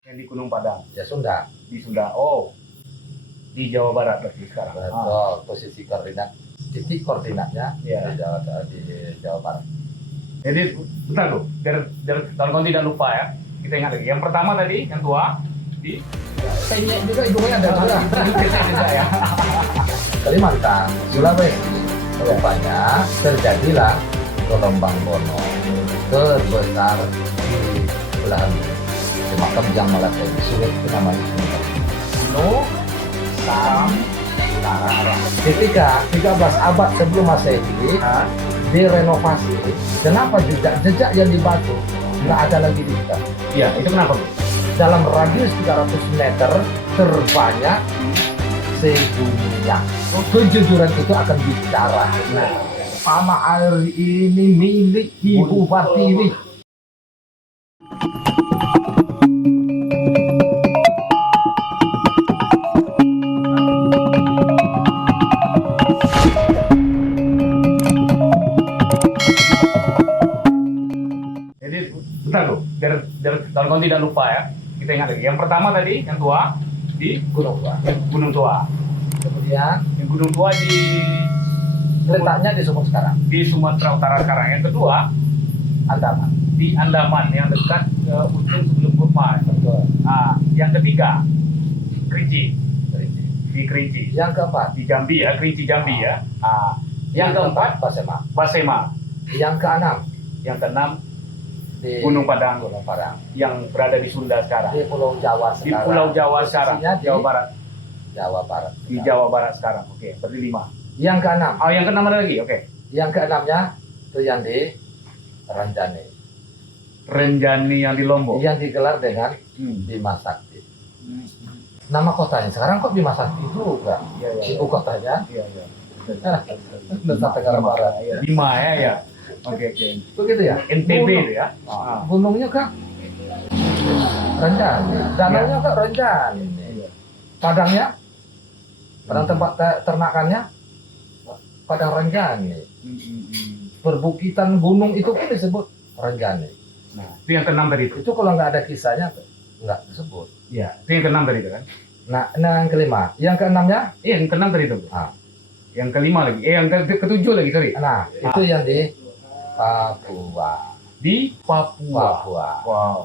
Yang di Gunung Padang, Ya Sunda. di Sunda. Oh, di Jawa Barat berarti sekarang. Betul. Posisi koordinat, titik koordinatnya Iya. di Jawa Barat. Jadi bentar loh, biar kalau kau tidak lupa ya, kita ingat lagi. Yang pertama tadi, yang tua di Penyek juga hidungnya ada juga. juga ya. Kalimantan, Sulawesi, rupanya terjadilah gelombang gunung terbesar di belahan bumi. Di makam Jang Malaka di Sulut itu namanya Gunung Nusantara. Ketika 13 abad sebelum Masehi direnovasi, kenapa jejak yang di batu nggak ada lagi di kita? Iya, itu kenapa? Bu? Dalam radius 300 meter terbanyak sedunia. Kejujuran itu akan bicara. Nah, tanah air ini milik Ibu Pertiwi. Jadi bentar loh, biar kalau kau tidak lupa ya, kita ingat lagi. Yang pertama tadi, yang tua di Gunung Tua. Gunung Tua. Kemudian Yang Gunung Tua di letaknya di Sumut sekarang, di Sumatera Utara sekarang. Yang kedua Andaman. di Andaman yang dekat ke ujung sebelum Burma. Betul. Nah, yang ketiga Kerinci, Kerinci. di Kerinci. Yang keempat, Di Jambi ya, Kerinci Jambi ya. Ah, yang keempat Basema. Basema, Yang keenam yang keenam di Gunung Padang Gunung Padang. yang berada di Sunda sekarang. Di Pulau Jawa Di sekarang. Pulau Jawa sekarang, Posisinya di Jawa Barat. Jawa Barat. Di Jawa Barat sekarang. Oke, berarti 5. Yang keenam. Oh, yang keenam ada lagi. Oke. Yang keenamnya itu yang di Renjani. Renjani yang di Lombok. Yang digelar dengan Hmm. Bima Sakti. Nama kotanya sekarang kok Bima Sakti juga. Iya, iya. Ibu kotanya Iya, iya. Nusa Tenggara Barat. Iya. 5 ya. Oke, oke. Begitu ya. NTB Gunung- itu ya. Ah. Gunungnya kak Renjani. Danaunya kak Renjani. Iya. Padangnya, padang tempat ternakannya Padang Renjani. Perbukitan gunung itu pun disebut Renjani. Nah, itu yang keenam tadi itu. Itu kalau nggak ada kisahnya nggak disebut. Iya, itu yang keenam tadi itu kan. Nah, yang kelima, yang keenamnya, Yang keenam tadi itu. Ah. Yang kelima lagi. Yang ketujuh lagi, sorry. nah itu yang di Papua. Di Papua. Papua. Wow.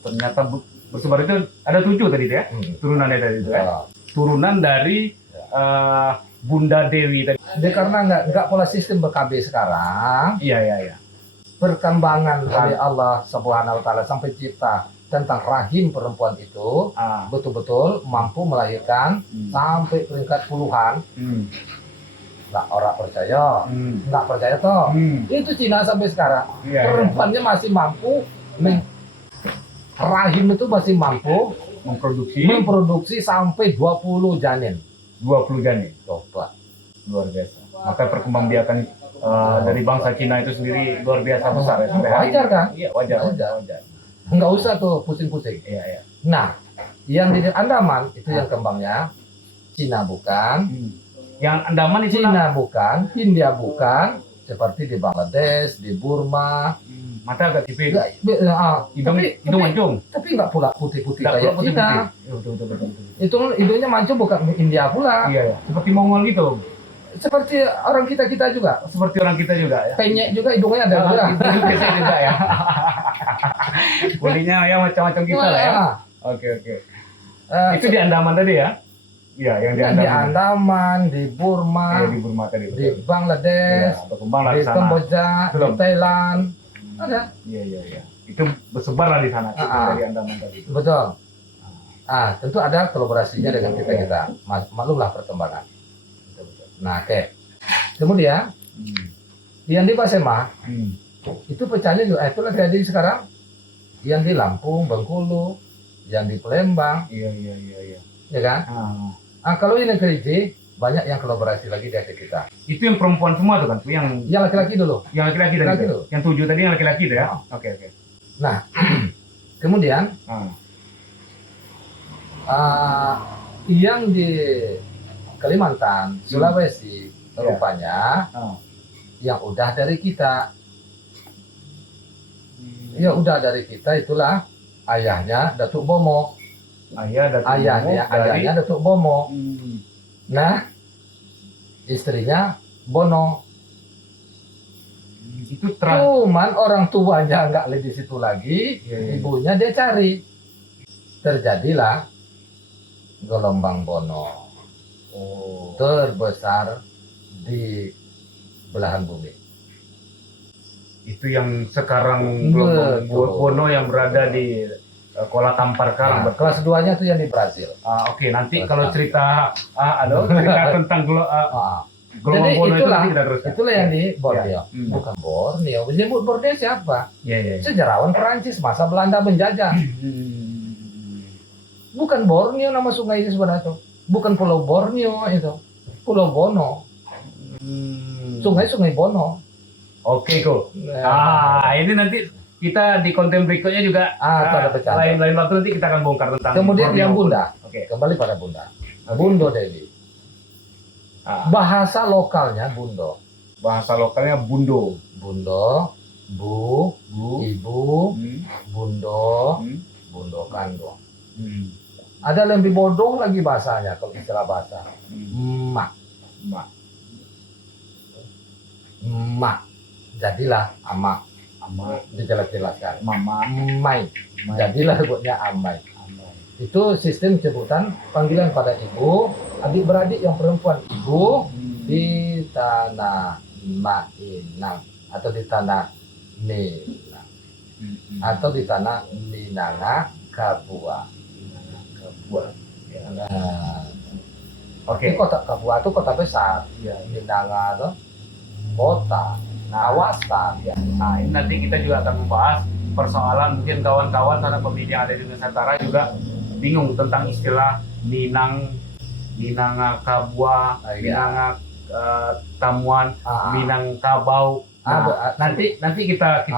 Ternyata bersebar itu ada 7 tadi itu ya. Turunannya tadi itu ya. Oh. Turunan dari Bunda Dewi tadi. Jadi karena nggak pola sistem BKB sekarang, Iya, iya, iya. perkembangan dari Allah Subhanahu Wa Taala sampai cipta tentang rahim perempuan itu Ah. betul-betul mampu melahirkan sampai peringkat puluhan. Hmm. Nggak orang percaya, Hmm. nggak percaya toh. Hmm. Itu Cina sampai sekarang Iya, iya. perempuannya masih mampu rahim itu masih mampu memproduksi sampai 20 janin. 20 janin. Coba. Luar biasa. Maka perkembangbiakan dari bangsa Cina itu sendiri luar biasa besar ya. sampai hari Wajar ini. kan? Iya, wajar. Wajar. Wajar. Nggak usah tuh pusing-pusing. Iya, iya. Nah, yang di Andaman itu yang kembangnya Cina bukan, Yang Andaman itu Cina bukan, India bukan, seperti di Bangladesh, di Burma. mata agak tipis. Hidung, Hidung mancung. tapi nggak pula putih-putih Nggak kayak putih-putih. Cina. Iya, betul, betul, betul, betul. Itu hidungnya mancung bukan India pula. Iya, iya. Seperti Mongol gitu. Seperti orang kita juga. Seperti orang kita juga ya. Penyek juga hidungnya ada juga. Itu juga ya. Kulitnya ya macam-macam kita lah ya. Nah, Oke, oke. eh, Itu di Andaman tadi ya? Iya, yang di di Andaman. Andaman, di Burma, Iya, di Burma tadi. di betul. Iya, Bangladesh, berkembang lah di di sana. Kamboja, di Belum. Thailand. Ada. Iya, iya, iya. Itu bersebar lah di sana dari Andaman tadi. Betul. Tentu ada kolaborasinya dengan kita. Maklumlah perkembangan. Betul, betul. Nah, oke. Kemudian yang di Basema itu pecahnya juga itu lagi ada sekarang yang di Lampung, Bengkulu, yang di Palembang, Iya, iya, iya, iya. ya kan? Kalau ini Kerinci banyak yang kolaborasi lagi dari kita. Itu yang perempuan semua tuh kan? Yang Yang laki-laki dulu. laki-laki tadi. Laki-laki tuh? dulu. Yang 7 tadi yang laki-laki tuh ya? Oke, oke. Nah, kemudian yang di Kalimantan, Sulawesi, rupanya yang udah dari kita. Ya udah dari kita itulah ayahnya Datuk Bomo. Ayahnya Datuk Bomo. Nah, istrinya Bono. Itu Cuman orang tuanya nggak di situ lagi, ibunya dia cari. Terjadilah gelombang Bono terbesar di belahan bumi. Itu yang sekarang gelombang Betul. Bono yang berada di Kuala Kampar sekarang. Nah, kelas 2-nya tuh yang di Brasil. Oke, nanti Kelas kalau satu. cerita tentang gelombang Jadi Bono itu itulah, nanti kita teruskan. itulah yang di Borneo. Ya. Bukan Borneo. Menyebut Borneo siapa? Iya. Sejarawan Perancis masa Belanda menjajah. Bukan Borneo nama sungai itu sebenarnya tuh. Bukan Pulau Borneo itu. Pulau Bono. Sungai Bono. Oke, kok. Ini nanti kita di konten berikutnya juga itu ada bercanda. lain waktu nanti kita akan bongkar tentang Kemudian Borneo. yang Bunda. Oke. Kembali pada Bunda. Bundo Dewi. Bahasa lokalnya Bundo. Bahasa lokalnya Bundo. Bundo, Bu, Ibu, Hmm. Bundo, Hmm. Bundo Kandung. Hmm. Ada lebih bodoh lagi bahasanya kalau istilah bahasa. Emak, Mak. emak. Jadilah amak. Ama. Dijelas-jelaskan. Mama. Amai. Jadilah sebutnya amai. Itu sistem sebutan panggilan pada ibu, adik-beradik yang perempuan ibu di tanah Mainang atau di tanah Minang atau di tanah Minangkabau. Nah, Oke. kota Kabua itu kota besar. Iya. Minanga itu kota. Kawasan. Nah, ini nanti kita juga akan membahas persoalan mungkin kawan-kawan tanah pemilih yang ada di Nusantara juga bingung tentang istilah Minangkabau, Tamuan, Minangkabau. Nanti kita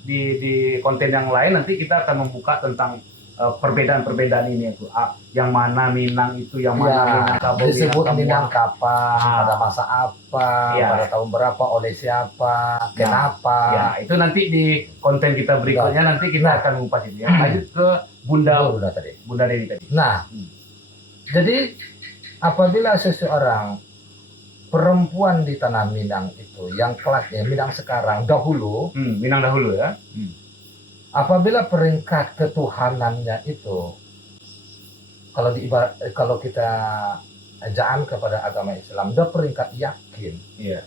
di konten yang lain nanti kita akan membuka tentang perbedaan-perbedaan ini itu. Yang mana Minang itu, yang mana Minangkabau. Disebut Minang kapan, pada masa apa, Ya. pada tahun berapa, oleh siapa, kenapa. Ya, itu nanti di konten kita berikutnya nanti kita akan mengupas itu ya. Lanjut ke Bunda Dewi tadi. Nah, jadi apabila seseorang perempuan di tanah Minang itu yang kelasnya Minang sekarang dahulu, Minang dahulu ya. apabila peringkat ketuhanannya itu kalau kita ejaan kepada agama Islam, dia peringkat yakin. Iya.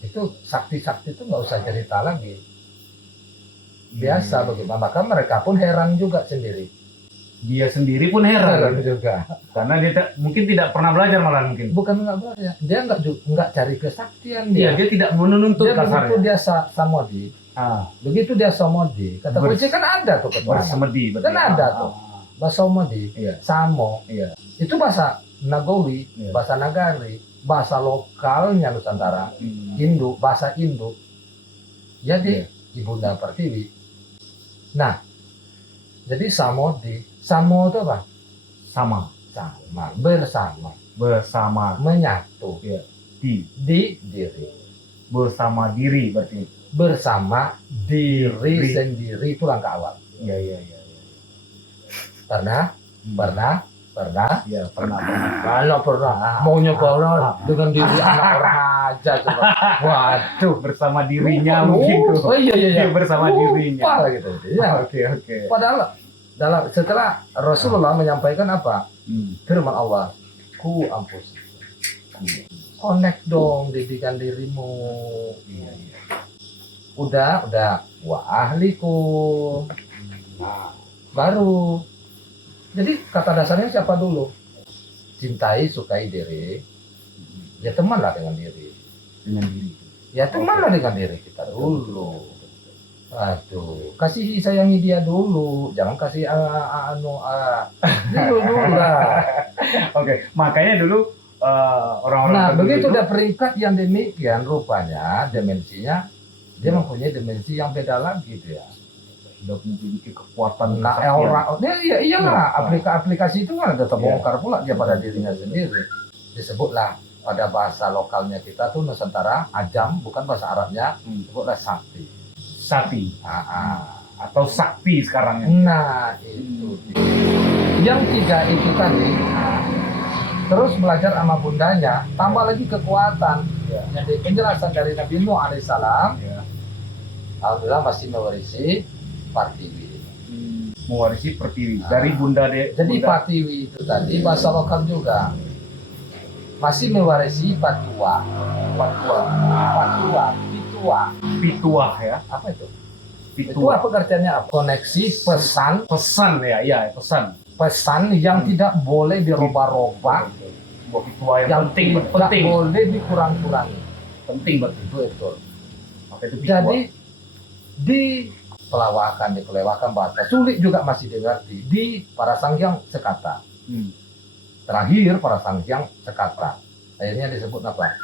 Itu sakti-sakti itu nggak usah cerita lagi. Biasa bagaimana, maka mereka pun heran juga sendiri. Dia sendiri pun heran juga. karena dia mungkin tidak pernah belajar malah mungkin. Bukan nggak belajar, dia nggak cari kesaktian Dia tidak menuntut dia kasarnya. begitu dia samodi. Begitu dia samodi, kata kunci kan ada tuh ketuhanan. Bersemedi Kan ada tuh. Bahasa samodi, Iya. samo. Iya. Itu bahasa Nagawi, Iya. bahasa Nagari, bahasa lokalnya Nusantara, Hindu, bahasa Hindu. Jadi Ibunda Pertiwi. Nah, jadi samodi, samo itu apa? Sama, bersama, menyatu, Iya. di diri, bersama diri berarti. bersama diri Diri. sendiri itu langkah awal. Iya. Pernah? Iya, pernah. Kalau pernah, mau nyoba dengan diri anak orang aja coba. Waduh, Bersama dirinya mungkin tuh. Oh iya. Dia bersama dirinya. Lupa gitu. Ya. Oke. Padahal setelah Rasulullah menyampaikan apa? Firman Allah, ku ampus. Connect dong didikan dirimu. Iya. Udah wa ahliku. Nah, baru. Jadi kata dasarnya siapa dulu? Cintai, sukai diri. Ya temanlah dengan diri. Dengan diri. Ya temanlah dengan diri kita dulu. Aduh, kasih sayangi dia dulu, jangan kasih dulu lah. Oke, makanya dulu orang-orang. Nah, dulu begitu itu- udah peringkat yang demikian, rupanya dimensinya dia mempunyai dimensi yang beda lagi dia. udah memiliki kekuatan. Nah, iyalah, aplikasi itu kan ada terbongkar pula dia pada dirinya sendiri. Disebutlah pada bahasa lokalnya kita tuh Nusantara, Ajam, bukan bahasa Arabnya, disebutlah sakti. Sati. atau sakti sekarang ya. Nah, itu. Yang tiga itu tadi, terus belajar sama bundanya, tambah lagi kekuatan. Ya. Jadi penjelasan dari Nabi Nuh alaihissalam, Ya. alhamdulillah masih mewarisi Partiwi. Mewarisi Pertiwi dari bunda Jadi Partiwi itu tadi bahasa lokal juga masih mewarisi Patua. Pituah ya. Apa itu? Itu Pituah. apa artinya? Apa? Koneksi Pesan ya, iya pesan. yang tidak boleh dirubah-rubah, Sebuah pituah yang penting, tidak boleh dikurang-kurangi. penting betul. Betul. Maka itu pituah. Jadi di dipelewakan bahasa sulit juga masih dimengerti di para sanghyang sekata. Terakhir para sanghyang sekata. Akhirnya disebut apa?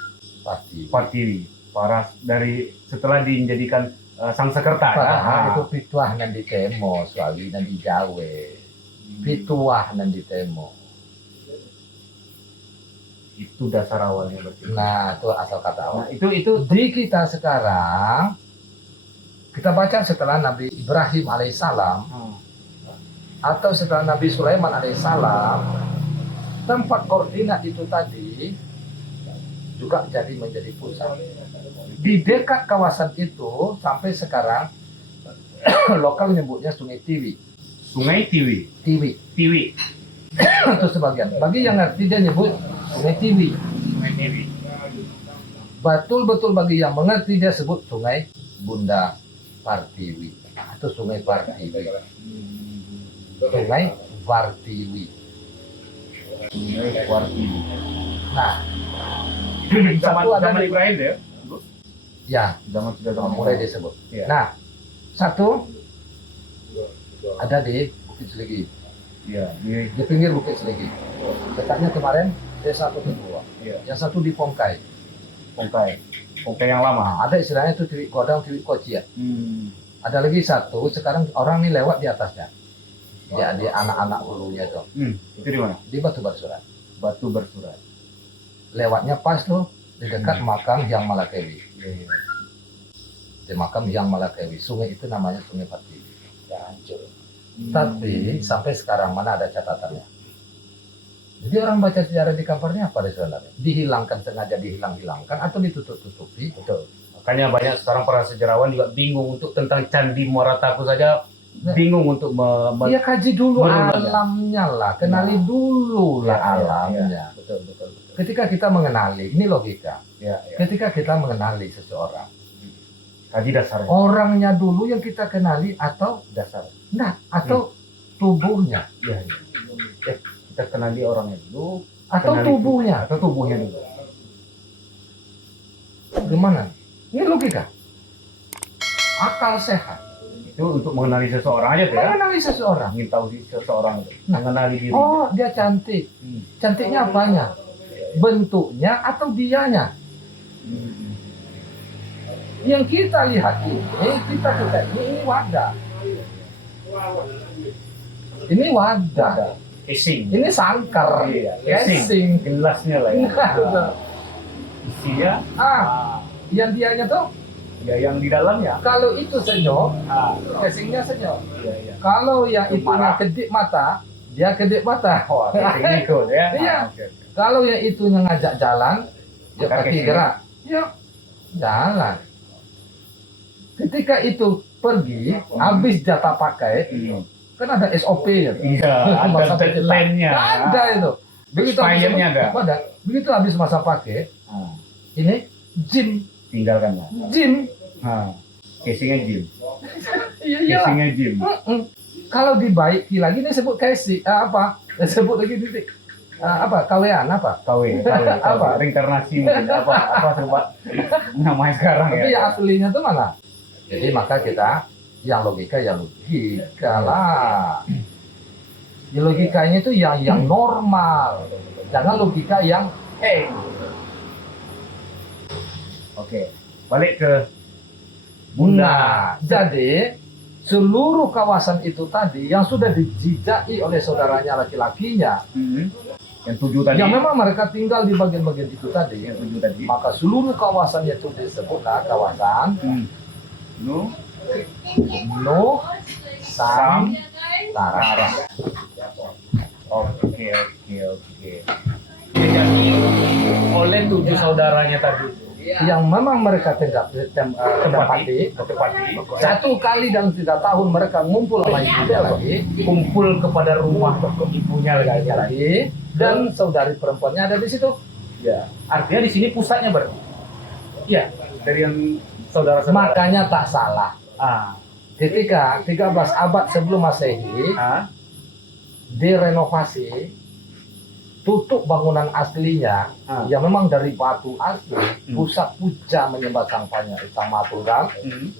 Partiwi. Partiwi. Para dari setelah dijadikan sang sekerta. Padahal itu pituah nan ditemo, soalnya nan dijawe. Pituah nan ditemo. Itu dasar awalnya berarti. Nah, itu asal kata awal. Nah, itu Di kita sekarang, kita baca setelah Nabi Ibrahim alaihissalam atau setelah Nabi Sulaiman alaihissalam, tempat koordinat itu tadi juga jadi menjadi pusat. Di dekat kawasan itu sampai sekarang lokal menyebutnya Sungai Tiwi. Sungai Tiwi. Tiwi itu sebagian. Bagi yang ngerti dia nyebut Sungai Tiwi. Sungai Tiwi. Betul-betul bagi yang mengerti dia sebut Sungai Bunda Partiwi atau Sungai Partiwi. Sungai Partiwi. Sungai Partiwi. Nah, Zaman satu ada zaman di- Ibrahim ya. ya Zaman sudah zaman mulai disebut. Iya. Nah, satu ada di Bukit Seligi, Iya, di pinggir Bukit Seligi. Dekatnya kemarin desa kedua. iya. Yang satu di Pongkai. Pongkai. Pongkai yang lama. Nah, ada istilahnya itu Tiwi Godang, Tiwi Koci ya. Ada lagi satu, sekarang orang ini lewat di atasnya. Ya, di anak-anak hulunya itu. Itu di mana? Di Batu Bersurat. Batu Bersurat. Lewatnya pas tuh di dekat makam Hyang Malakewi. Iya, iya. Di makam Hyang Malakewi. Sungai itu namanya Sungai Partiwi. Ya, hancur. Tapi sampai sekarang mana ada catatannya? Jadi orang baca sejarah di kamarnya apa sebenarnya? Dihilangkan, sengaja dihilangkan atau ditutup-tutupi? Betul. Makanya banyak sekarang para sejarawan juga bingung untuk tentang Candi Muara Taku saja, bingung untuk Dia kaji dulu Menurunnya. alamnya lah, kenali dulu lah Ya, ya, alamnya. betul. Ketika kita mengenali, ini logika. Ya. Ketika kita mengenali seseorang, Kaji dasarnya. orangnya dulu yang kita kenali atau Dasar. tubuhnya Iya. Kita kenali orangnya dulu atau Kenali tubuhnya. atau tubuhnya dulu. Gimana? Ini logika. Akal sehat. Itu untuk mengenali seseorang aja tuh ya. Mengenali seseorang. Ingin tahu seseorang itu. Mengenali diri. Oh, dia cantik. Cantiknya apanya? Bentuknya atau dianya? Yang kita lihat ini, ini wadah. Ini wadah. Casing. Ini sangkar. Iya, Casing. Gelasnya lah ya. Nah, Isinya. yang dianya tuh, Ya yang di dalamnya. kalau itu senyum, Ah, casingnya senyum. iya. Kalau yang Itu itunya marah. kedip mata, dia kedip mata. Oh, casingnya ikut ya. Iya. Oke. Kalau yang itunya ngajak jalan, ya Maka kaki casing. gerak. Ya, jalan. Ketika itu pergi, habis jatah pakai, kan ada SOP ya. Iya, Masa ada deadline-nya. Ada itu. Begitu habis Expired-nya ada. ada. Begitu habis masa pakai, Ah, ini gym, tinggalkan lah. gym. Casingnya gym. Iya iya. Casingnya gym. Kalau dibaiki lagi ini sebut casing apa? Sebut lagi titik. Apa? Kawean apa? KW. Apa? Reinkarnasi mungkin apa coba namanya sekarang Tapi ya. yang aslinya itu mana? Jadi maka kita yang logika lah. Ya, logikanya itu yang normal. Jangan logika yang Oke. Balik ke Bunda. Nah, jadi seluruh kawasan itu tadi yang sudah dijijaki oleh saudaranya laki-lakinya, Yang 7 tadi. yang memang mereka tinggal di bagian-bagian itu tadi, Yang 7 tadi. maka seluruh kawasan itu disebutlah kawasan Nu Nuh, Sam, Sam, Tara. Tara. Oke. Jadi oleh 7 saudaranya tadi Yang memang mereka tempati. tempati Satu kali dalam 3 tahun mereka ngumpul sama ibunya lagi, kumpul kepada rumah ibunya lagi. dan saudari perempuannya ada di situ. Ya, artinya di sini pusatnya berarti. Iya, dari yang saudara-saudara. Makanya tak salah. Ah, Ketika 13 abad sebelum Masehi ah, direnovasi, tutup bangunan aslinya ah. yang memang dari batu asli, Hmm. pusat puja menyembah sang Maha Tunggal, Hmm.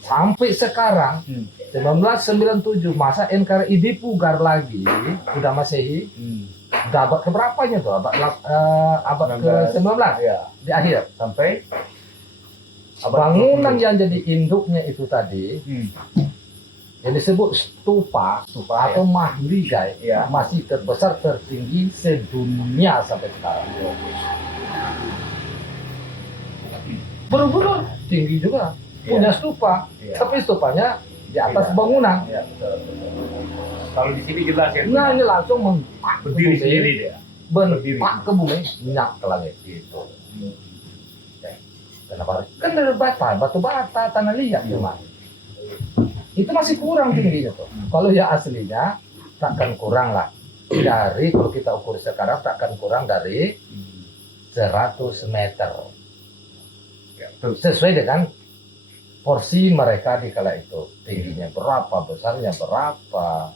sampai sekarang Hmm. 1997 masa NKRI dipugar lagi, udah Masehi, Hmm. udah abad keberapanya tuh, abad 19. ke-19 Ya, di akhir. sampai abad Bangunan 20. yang jadi induknya itu tadi Hmm. yang disebut stupa atau mahligai, Ya. masih terbesar tertinggi sedunia sampai sekarang. Borobudur tinggi juga, punya stupa, Iya. tapi stupanya di atas Iya. bangunan. Ya, betul. Kalau di sini jelas ya. Nah ini langsung mentak ke Berdiri bumi, sendiri dia. Berdiri. bentak ke bumi, nyak ke langit gitu. Hmm. Kenapa? Kan dari batu bata, tanah liat cuma. Itu masih kurang tingginya tuh. Kalau yang aslinya takkan kurang lah. Dari kalau kita ukur sekarang takkan kurang dari 100 meter. Ya, betul. Sesuai dengan porsi mereka di kala itu. Tingginya berapa, besarnya berapa.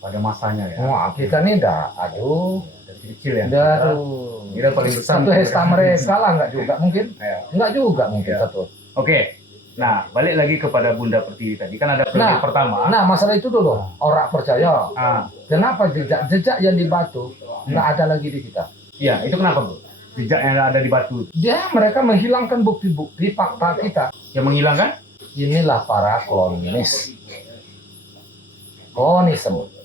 Pada masanya ya. Wah, kita nih dah, aduh, Dari kecil ya. aduh. Kita paling besar. Satu hesta mereka lah, enggak juga mungkin. Ya. Enggak juga mungkin Ya. satu. Oke. Nah, balik lagi kepada Bunda Pertiwi tadi. Kan ada periode Nah, pertama. Nah, masalah itu dulu. Orang percaya. Ah, Kenapa jejak yang di batu nggak ada lagi di kita? iya, itu kenapa, Bu? Jejak yang ada di batu Mereka menghilangkan bukti-bukti fakta kita. yang menghilangkan? Inilah para kolonis. Kolonisme.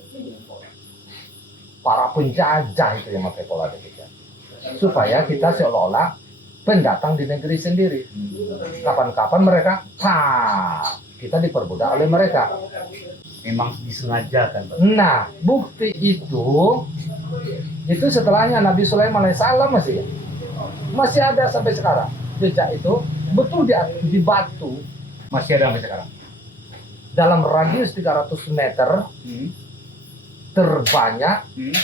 Para penjajah itu yang pakai pola demikian. Supaya kita seolah-olah pendatang di negeri sendiri. Kapan-kapan mereka, kita diperbudak oleh mereka. Memang disengajakan, Pak. Nah, bukti itu setelahnya Nabi Sulaiman alaihissalam masih ada sampai sekarang. Jejak itu betul di batu Masih ada sampai sekarang. dalam radius 300 meter Hmm. terbanyak Hmm.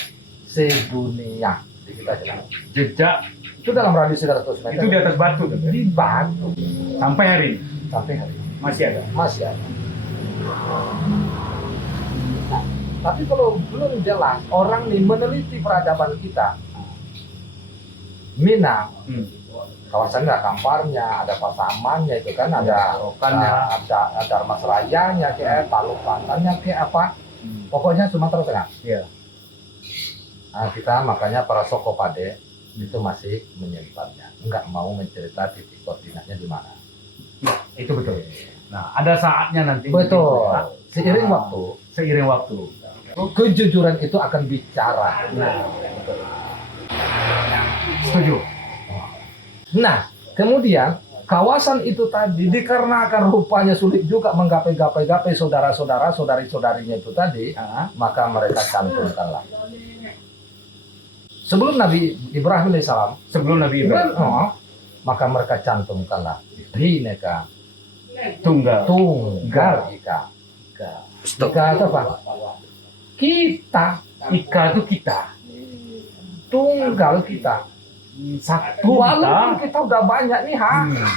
sedunia di kita sekarang. Jejak Itu dalam radius 300 meter. itu di atas batu kan? Di batu Sampai hari ini sampai hari ini masih ada. masih ada. Nah, tapi kalau belum jelas orang nih meneliti peradaban kita, Minang, Hmm. kawasan ada Kamparnya, ada Pasamannya itu kan, ada Rokannya. ada Mas Rayanya, kayak Taluk Pantannya, kayak apa, Hmm. pokoknya Sumatera Tengah. Iya. Nah, kita makanya para Sokopade itu masih menyimpannya, nggak mau mencerita titik koordinatnya di mana. Itu betul. Nah, ada saatnya nanti. Betul. Seiring Ah. waktu, Seiring waktu. kejujuran itu akan bicara. Nah, betul. Setuju. Nah, kemudian kawasan itu tadi dikarenakan rupanya sulit juga menggapai-gapai saudara-saudara, saudari-saudarinya itu tadi, Ah. maka mereka cantumkanlah. Sebelum Nabi Ibrahim alaihissalam, Sebelum Nabi Ibrahim. maka mereka cantumkanlah Bhinneka Tunggal. Tunggal Ika. Ika itu apa? Kita, Ika itu kita. tunggal kita. Satu Walaupun kita. kita udah banyak nih, Hmm.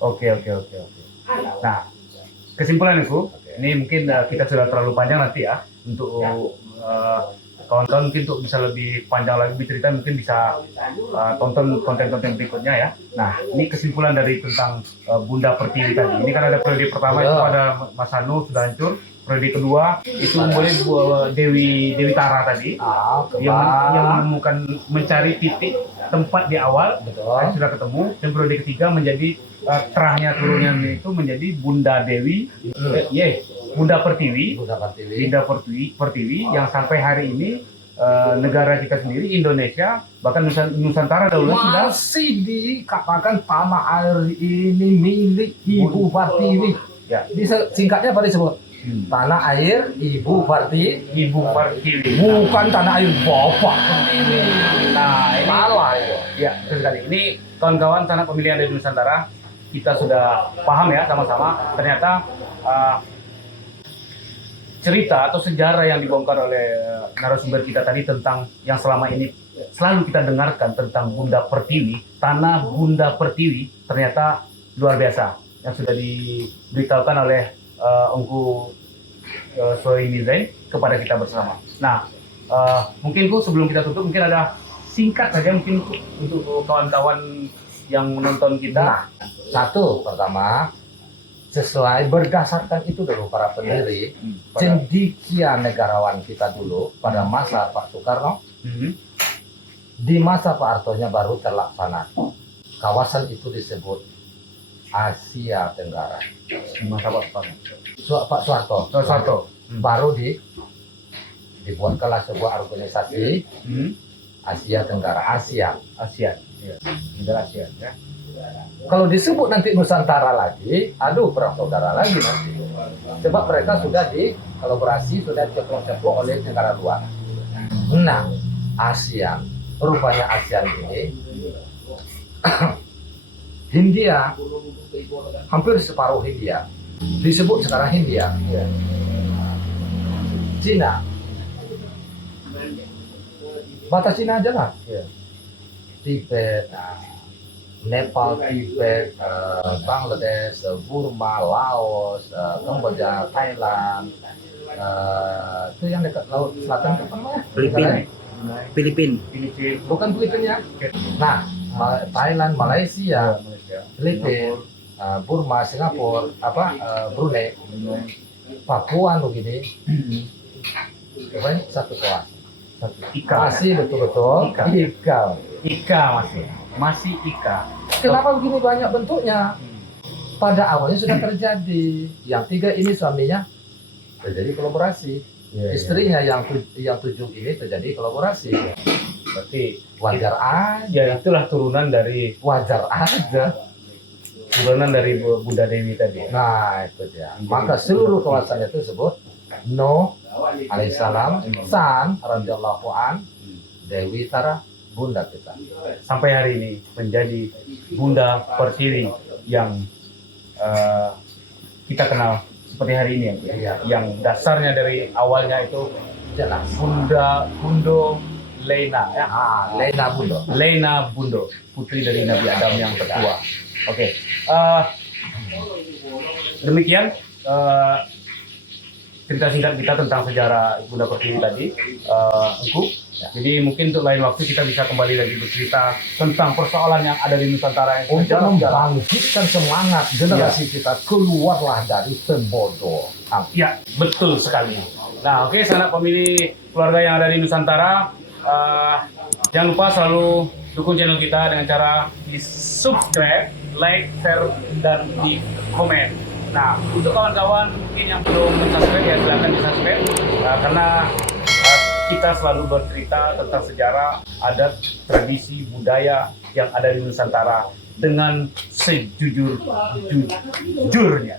Oke. Nah, kesimpulan itu, ini mungkin kita sudah terlalu panjang nanti ya untuk kawan-kawan mungkin untuk bisa lebih panjang lagi bercerita mungkin bisa tonton konten-konten berikutnya ya. Nah, ini kesimpulan dari tentang Bunda Pertiwi tadi. Ini kan ada periode pertama itu ada Mas Hanu sudah hancur, periode kedua itu boleh Dewi Tara tadi yang menemukan mencari titik tempat di awal Betul. sudah ketemu, dan periode ketiga menjadi terahnya turunnya itu menjadi Bunda Dewi, Bunda Pertiwi, Bunda Pertiwi. Bunda Pertiwi yang sampai hari ini negara kita sendiri, Indonesia, bahkan Nusantara dahulu sudah Masih dikatakan tanah air ini milik Ibu Pertiwi. ya. Singkatnya apa disebut? Tanah air Ibu Pertiwi. Ibu Pertiwi. Bukan tanah air Bapak Pertiwi. Nah, ini Salah itu. ya, betul sekali. Ini kawan-kawan tanah pemilihan dari Nusantara, kita sudah paham ya sama-sama. Ternyata cerita atau sejarah yang dibongkar oleh narasumber kita tadi tentang yang selama ini selalu kita dengarkan tentang Bunda Pertiwi, tanah Bunda Pertiwi, ternyata luar biasa yang sudah diberitahukan oleh Ungku Soehimi Zain kepada kita bersama. Nah, mungkin Bu, sebelum kita tutup, mungkin ada singkat saja mungkin untuk kawan-kawan yang menonton kita. Nah, satu pertama, sesuai berdasarkan itu dulu para pendiri, cendikian negarawan kita dulu pada masa Pak Soekarno, di masa Pak Hartonya baru terlaksana. Kawasan itu disebut Asia Tenggara. Di masa Pak Soekarno. Pak Soeharto baru dibuatkanlah sebuah organisasi Asia Tenggara, ASEAN. Asia, ya. Negara Asia, ya. Kalau disebut nanti Nusantara lagi, aduh perang saudara lagi nanti. Sebab mereka sudah dikolaborasi, sudah ceplok-ceplok oleh negara luar. Nah, ASEAN, rupanya ASEAN ini Hindia, hampir separuh Hindia, disebut sekarang Hindia. Ya. Cina, batas Cina aja lah. Ya. Tibet, Nepal, Tibet, Bangladesh, Burma, Laos, Kamboja, Thailand, itu yang dekat Laut Selatan itu apa namanya? Filipina. Bukan Filipina. Nah, Thailand, Malaysia, Filipina, Burma, Singapura, Brunei, Papua Nugini, satu kawasan. Ika. Masih betul-betul Ika. Ika. Ika masih Ika. Kenapa begini banyak bentuknya? Pada awalnya sudah terjadi. Yang tiga ini suaminya terjadi kolaborasi. Istrinya yang tujuh ini terjadi kolaborasi. Berarti Wajar aja. ya itulah turunan dari Wajar aja. Bunda Dewi tadi. Nah itu dia. Maka seluruh kawasan itu disebut No alaihissalam, San radhiyallahu an, Dewi Tara, Bunda kita. Sampai hari ini menjadi Bunda Pertiwi yang kita kenal seperti hari ini ya. Iya. Yang dasarnya dari awalnya itu Jelas. Bundo Lena ya. Lena Bundo. Lena Bundo, putri dari Nabi Adam yang tertua. Oke. Demikian cerita singkat kita tentang sejarah Bunda Pertiwi tadi, Engku. Jadi mungkin untuk lain waktu kita bisa kembali lagi bercerita tentang persoalan yang ada di Nusantara yang Untuk membangkitkan semangat generasi kita keluarlah dari pembodoh. Ya, betul sekali. Nah, oke, sanak pemilih keluarga yang ada di Nusantara, jangan lupa selalu dukung channel kita dengan cara di subscribe, like, share, dan di komen. Nah, untuk kawan-kawan mungkin yang belum subscribe ya silahkan di subscribe, karena kita selalu bercerita tentang sejarah, adat, tradisi, budaya yang ada di Nusantara dengan sejujur-jujurnya.